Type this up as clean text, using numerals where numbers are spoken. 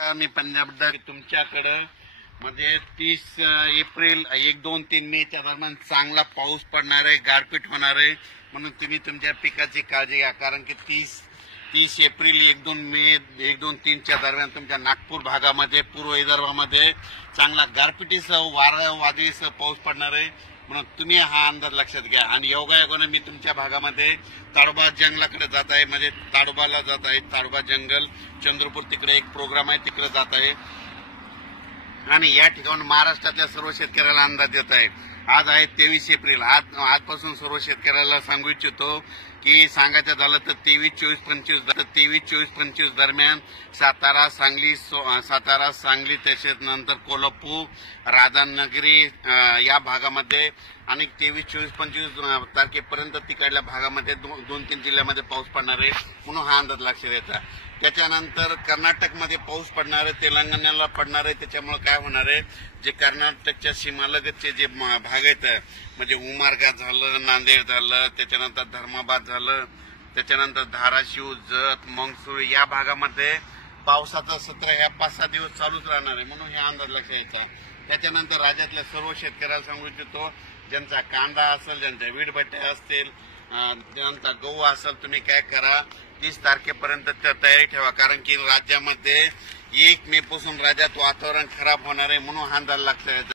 मी पंजाब तुमच्याकडं म्हणजे 30 एप्रिल 1, 2, 3 मेच्या दरम्यान चांगला पाऊस पडणार आहे, गारपीट होणार आहे, म्हणून तुम्ही तुमच्या पिकाची काळजी घ्या. कारण की 30 एप्रिल 1, 2 मे 1, 2, 3च्या दरम्यान तुमच्या नागपूर भागामध्ये, पूर्व विदर्भामध्ये चांगला गारपिटीसह वादळीसह पाऊस पडणार आहे. म्हणून तुम्ही हा अंदाज लक्षात घ्या. आणि योगायोगाने मी तुमच्या भागामध्ये ताडोबा जंगलाकडे जात आहे, म्हणजे ताडोबाला जात आहे. ताडोबा जंगल चंद्रपूर तिकडे एक प्रोग्राम आहे, तिकडे जात आहे. आणि या ठिकाणी महाराष्ट्रातल्या सर्व शेतकऱ्याला अंदाज देत आहे. आज आहे 23 एप्रिल. आजपासून सर्व शेतकऱ्याला सांगू इच्छितो की सांगायचं झालं तर 23, 24, 25 दरम्यान सातारा, सांगली तसेच नंतर कोल्हापूर, राधानगरी या भागामध्ये आणि 23, 24, 25 तारखेपर्यंत तिकडल्या भागामध्ये 2-3 जिल्ह्यामध्ये पाऊस पडणार आहे, म्हणून हा अंदाज लक्षात येतो. त्याच्यानंतर कर्नाटकमध्ये पाऊस पडणार आहे, तेलंगणाला पडणार आहे. त्याच्यामुळे काय होणार आहे, जे कर्नाटकच्या सीमालगतचे जे भाग आहेत, म्हणजे उमरगा झालं, नांदेड झालं, त्याच्यानंतर धर्माबाद झालं, त्याच्यानंतर धाराशिव, जत, मंगसूळ या भागामध्ये पावसाचं सत्र ह्या 5-6 दिवस चालूच राहणार आहे, म्हणून हे अंदाज लक्षात येतात. त्याच्यानंतर राज्यातल्या सर्व शेतकऱ्याला सांगू इच्छितो, ज्यांचा कांदा असेल, ज्यांच्या वीटभट्ट्या असतील, ज्यांचा गहू असेल, तुम्ही काय करा, 30 तारखेपर्यंत तयारी ठेवा. कारण की राज्यामध्ये 1 मे पासून राज्यात वातावरण खराब होणार आहे, म्हणून हा अंदाज लक्षात येतो.